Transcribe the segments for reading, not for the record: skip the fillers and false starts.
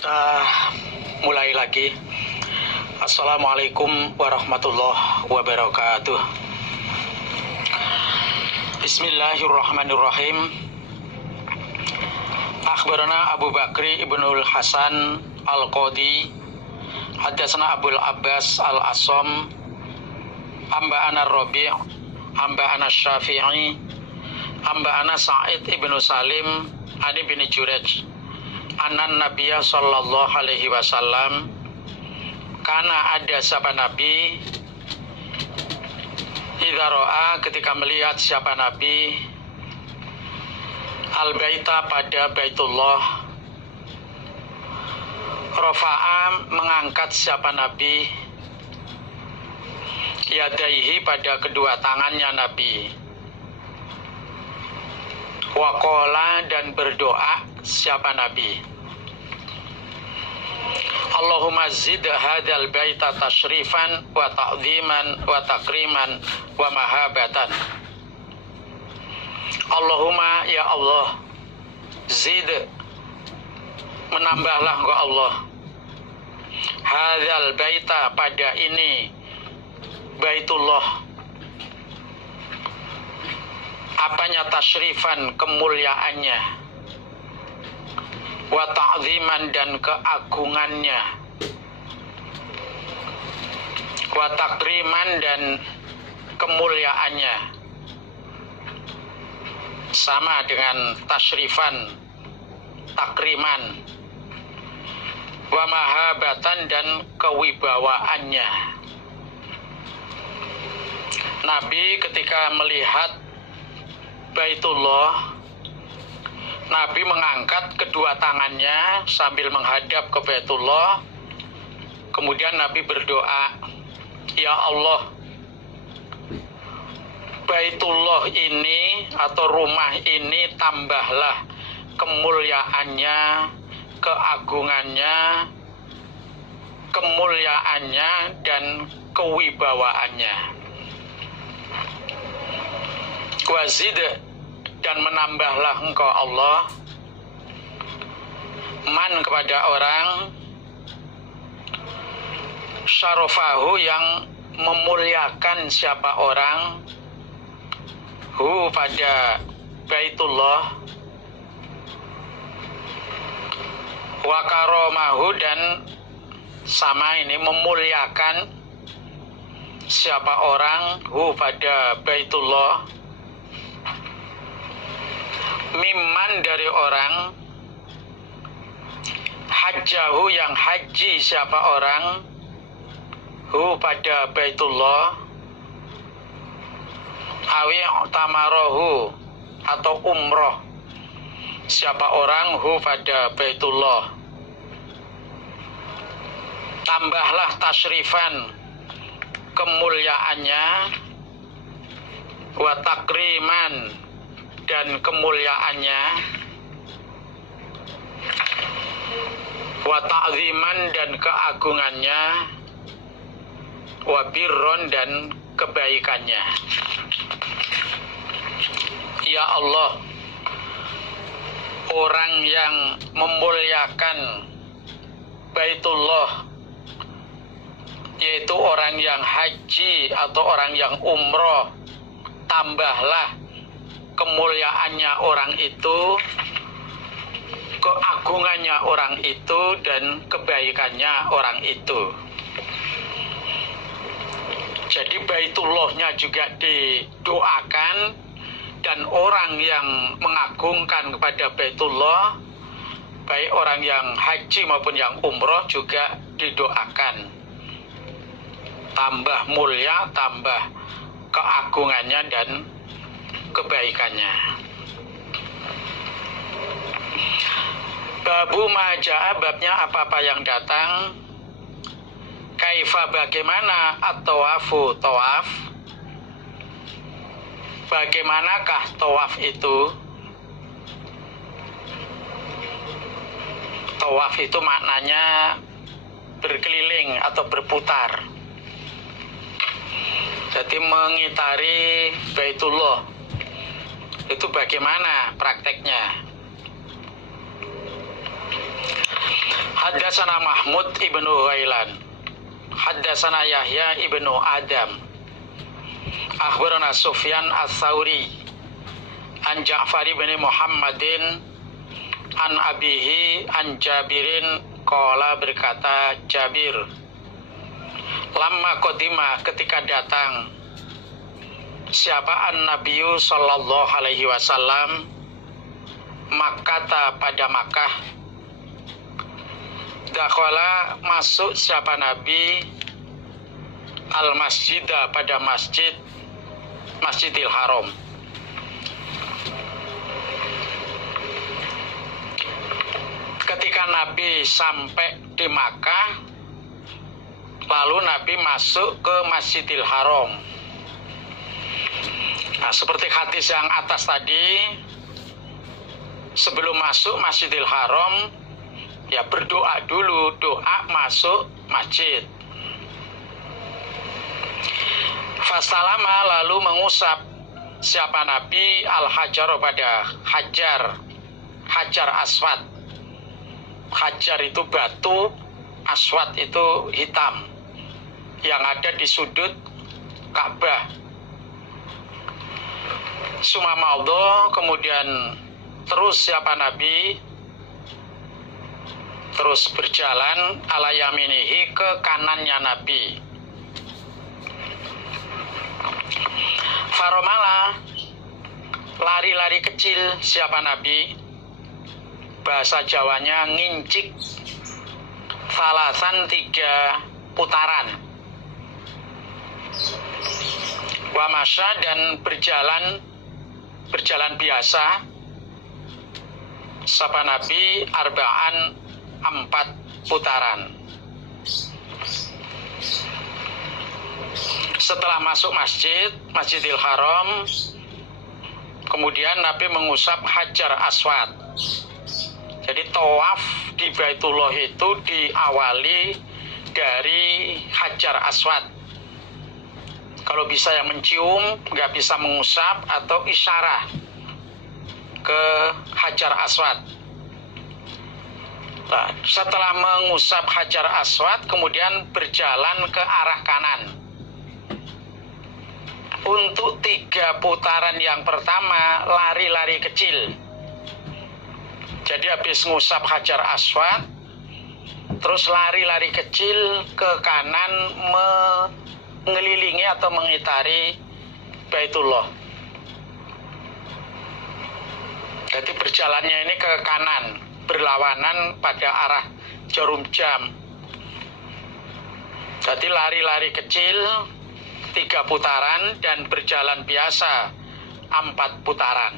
Kita mulai lagi. Assalamualaikum warahmatullahi wabarakatuh. Bismillahirrahmanirrahim. Akhbarana Abu Bakri ibnul Hasan al-Qadi, Hadatsana Abul Abbas al-Asam, Amba'ana Rabi', Amba'ana Syafi'i, Amba'ana Sa'id ibnu Salim, Ani bin Juraj, Anan Nabiya sallallahu alaihi wasallam, karena ada siapa Nabi, idza ra'a, ketika melihat siapa Nabi, al-baita, pada Baitullah, rafa'a, mengangkat siapa Nabi, yadaihi, pada kedua tangannya Nabi, waqala, dan berdoa siapa Nabi, Allahumma zid hadzal baita tashrifan wa ta'ziman wa takriman wa mahabatan. Allahumma, ya Allah, zid, menambahlah engkau Allah, hadzal baita, pada ini Baitullah, apanya, tashrifan, kemuliaannya, wa ta'ziman, dan keagungannya, wa takriman, dan kemuliaannya, sama dengan tashrifan, takriman, wa mahabatan, dan kewibawaannya. Nabi ketika melihat Baitullah, Nabi mengangkat kedua tangannya sambil menghadap ke Baitullah. Kemudian Nabi berdoa, ya Allah, Baitullah ini atau rumah ini tambahlah kemuliaannya, keagungannya, kemuliaannya, dan kewibawaannya. Wazid, dan menambahlah engkau Allah, man, kepada orang, syarafahu, yang memuliakan siapa orang, hu, pada Baitullah, wa karomahu, dan sama ini memuliakan siapa orang, hu, pada Baitullah, mimman, dari orang, hajjahu, yang haji siapa orang, hu, pada Baitullah, awi tamarohu, atau umroh siapa orang, hu, pada Baitullah. Tambahlah tashrifan, kemuliaannya, wa takriman, dan kemuliaannya, wa ta'ziman, dan keagungannya, wa birron, dan kebaikannya. Ya Allah, orang yang memuliakan Baitullah, yaitu orang yang haji atau orang yang umroh, tambahlah kemuliaannya orang itu, keagungannya orang itu, dan kebaikannya orang itu. Jadi Baitullahnya juga didoakan, dan orang yang mengagungkan kepada Baitullah, baik orang yang haji maupun yang umroh, juga didoakan tambah mulia, tambah keagungannya dan kebaikannya. Babu maja'a, babnya apa-apa yang datang, kaifa, bagaimana, at-tawafu, tawaf, bagaimanakah tawaf itu. Tawaf itu maknanya berkeliling atau berputar. Jadi mengitari Baitullah. Itu bagaimana prakteknya? Haddatsana Mahmud ibnu Ghailan, haddatsana Yahya ibnu Adam, akhbarana Sufyan ats-Tsauri an Ja'far bin Muhammadin an abihi an Jabirin qala, berkata Jabir, lamma qadima, ketika datang siapa an-nabiyyu sallallahu alaihi wasallam Makkah, pada Makkah, dakhala, masuk siapa nabi al-masjidah, pada Masjidil Haram. Ketika Nabi sampai di Makkah, lalu Nabi masuk ke Masjidil Haram. Nah, seperti hadis yang atas tadi, sebelum masuk Masjidil Haram, ya berdoa dulu, doa masuk masjid. Fasalama, lalu mengusap siapa Nabi al-hajar, pada hajar aswad. Hajar itu batu, aswad itu hitam, yang ada di sudut Ka'bah. Sumamaldo, kemudian terus siapa Nabi terus berjalan ala yaminihi, ke kanannya Nabi. Faromala, lari-lari kecil siapa Nabi, bahasa Jawanya ngincik, salasan, 3 putaran. Wa masya, dan berjalan biasa siapa Nabi arba'an, 4 putaran. Setelah masuk Masjidil Haram, kemudian Nabi mengusap hajar aswad. Jadi tawaf di Baitullah itu diawali dari hajar aswad. Kalau bisa yang mencium, nggak bisa mengusap, atau isyarah ke hajar aswad. Nah, setelah mengusap hajar aswad, kemudian berjalan ke arah kanan. Untuk 3 putaran yang pertama, lari-lari kecil. Jadi habis ngusap hajar aswad, terus lari-lari kecil ke kanan, mengelilingi atau mengitari Baitullah. Jadi berjalannya ini ke kanan, berlawanan pada arah jarum jam. Jadi lari-lari kecil 3 putaran, dan berjalan biasa 4 putaran.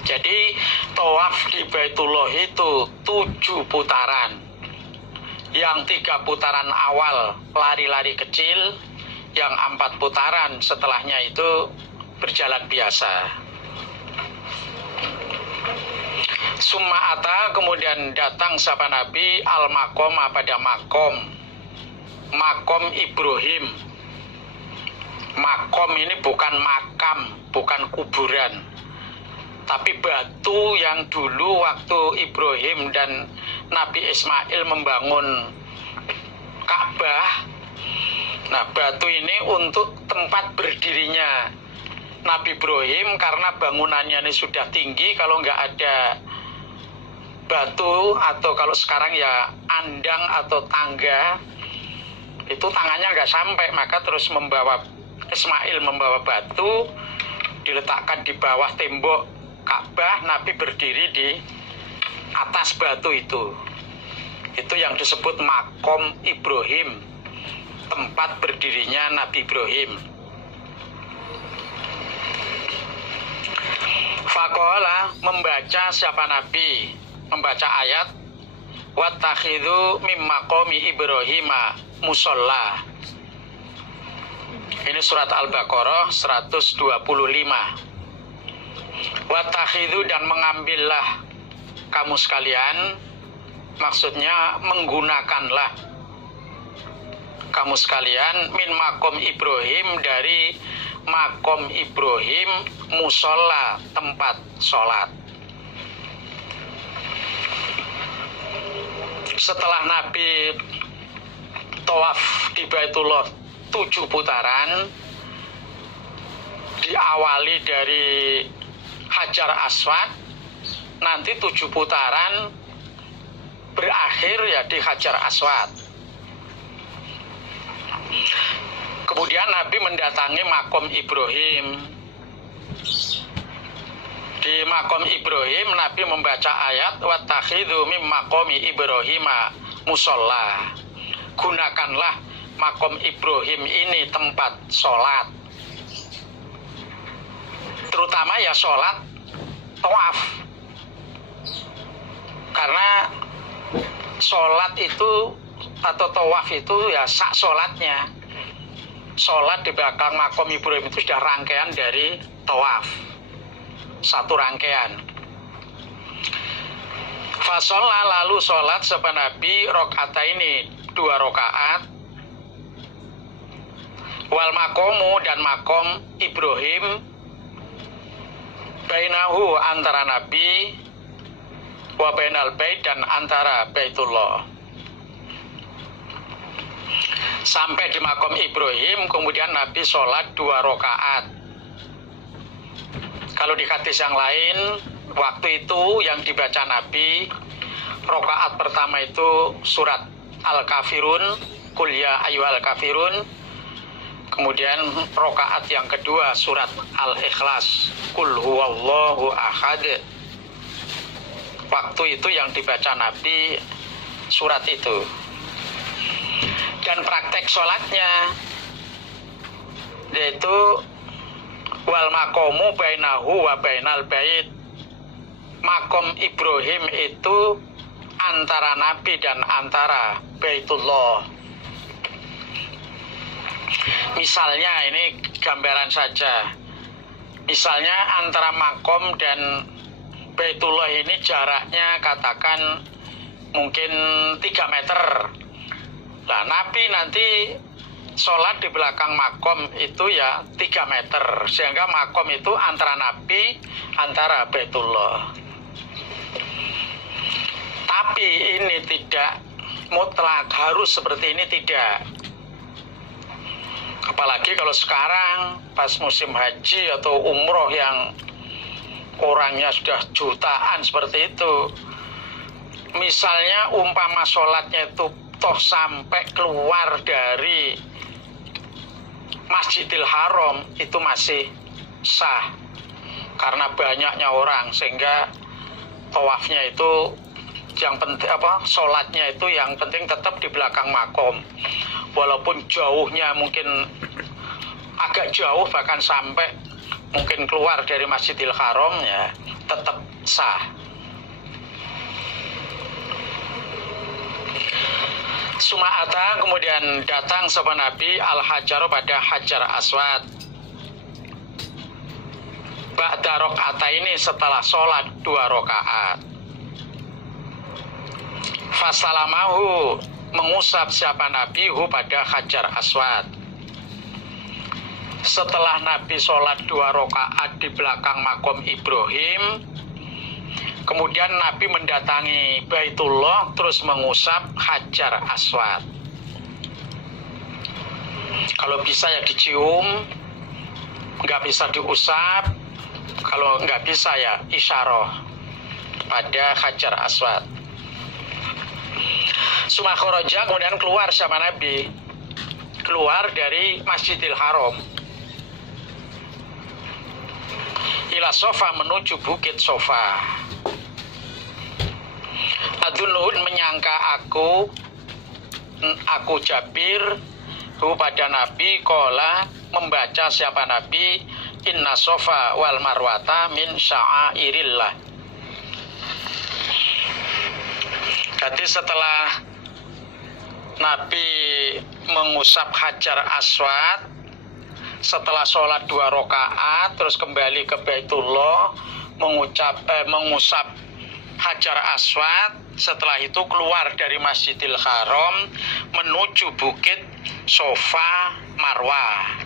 Jadi tawaf di Baitullah itu 7 putaran. Yang 3 putaran awal lari-lari kecil, yang 4 putaran setelahnya itu berjalan biasa. Summa ata, kemudian datang siapa Nabi al-maqam, pada makom Ibrahim. Makom ini bukan makam, bukan kuburan, tapi batu yang dulu waktu Ibrahim dan Nabi Ismail membangun Ka'bah. Nah, batu ini untuk tempat berdirinya Nabi Ibrahim, karena bangunannya ini sudah tinggi. Kalau nggak ada batu, atau kalau sekarang ya andang atau tangga, itu tangannya nggak sampai, maka terus Ismail membawa batu, diletakkan di bawah tembok Ka'bah, Nabi berdiri di atas batu itu. Itu yang disebut makom Ibrahim, tempat berdirinya Nabi Ibrahim. Faqala, membaca siapa Nabi, membaca ayat wattakhidhu mim maqami Ibrahima musalla. Ini surat Al-Baqarah 125. Wattakhidhu, dan mengambillah kamu sekalian, maksudnya menggunakanlah kamu sekalian, min makom Ibrahim, dari makom Ibrahim, musola, tempat sholat. setelah Nabi tawaf di Baitullah 7 putaran, diawali dari Hajar Aswad, nanti 7 putaran berakhir ya di Hajar Aswad. Kemudian Nabi mendatangi makom Ibrahim. Di makom Ibrahim Nabi membaca ayat wattakhidhu mim maqami Ibrahima musalla. Gunakanlah makom Ibrahim ini tempat sholat, terutama ya sholat tawaf, karena sholat itu atau tawaf itu ya sak sholatnya. Sholat di belakang makom Ibrahim itu sudah rangkaian dari tawaf, satu rangkaian. Fasolah, lalu sholat sapa Nabi rokata ini 2 rokaat. Wal makomu, dan makom Ibrahim, bainahu, antara Nabi, wa bainal bait, dan antara Baitullah. Sampai di makom Ibrahim, kemudian Nabi sholat 2 rokaat. Kalau di hadis yang lain, waktu itu yang dibaca Nabi, rokaat pertama itu surat Al-Kafirun, Qul ya ayyuhal kafirun. Kemudian rokaat yang kedua surat Al-Ikhlas, Qul huwallahu ahad. Waktu itu yang dibaca Nabi surat itu. Dan praktek sholatnya yaitu wal makomu bainahu wa bainal bait. Makom Ibrahim itu antara Nabi dan antara Baitullah. Misalnya, ini gambaran saja. Misalnya antara makom dan Baitullah ini jaraknya katakan mungkin 3 meter. Nah, Nabi nanti sholat di belakang makom itu ya 3 meter. Sehingga makom itu antara Nabi, antara Baitullah. Tapi ini tidak mutlak harus seperti ini, tidak. Apalagi kalau sekarang pas musim haji atau umroh yang orangnya sudah jutaan seperti itu. Misalnya umpama sholatnya itu toh sampai keluar dari Masjidil Haram, itu masih sah karena banyaknya orang, sehingga tawafnya itu yang penting sholatnya itu yang penting tetap di belakang makom, walaupun jauhnya mungkin agak jauh, bahkan sampai mungkin keluar dari Masjidil Haram, ya tetap sah. Suma'ata, kemudian datang sapa Nabi al-hajar, pada Hajar Aswad. Ba'da rok'ata, ini setelah sholat 2 rokaat. Fasalamahu, mengusap siapa Nabi hu pada Hajar Aswad. Setelah Nabi sholat 2 rokaat di belakang makom Ibrahim, kemudian Nabi mendatangi Baitullah, terus mengusap Hajar Aswad. Kalau bisa ya dicium, nggak bisa diusap. Kalau nggak bisa ya isyarah pada Hajar Aswad. Sumakhoroja, kemudian keluar sama Nabi, keluar dari Masjidil Haram. Ila Sofa, menuju bukit Sofa. Adunun, menyangka aku Jabir pada Nabi kola, membaca siapa Nabi, inna Sofa wal Marwata min sya'airillah. Jadi setelah Nabi mengusap Hajar Aswad, setelah sholat 2 rokaat, terus kembali ke Baitullah, mengusap Hajar Aswad. Setelah itu keluar dari Masjidil Haram menuju bukit Sofa Marwah.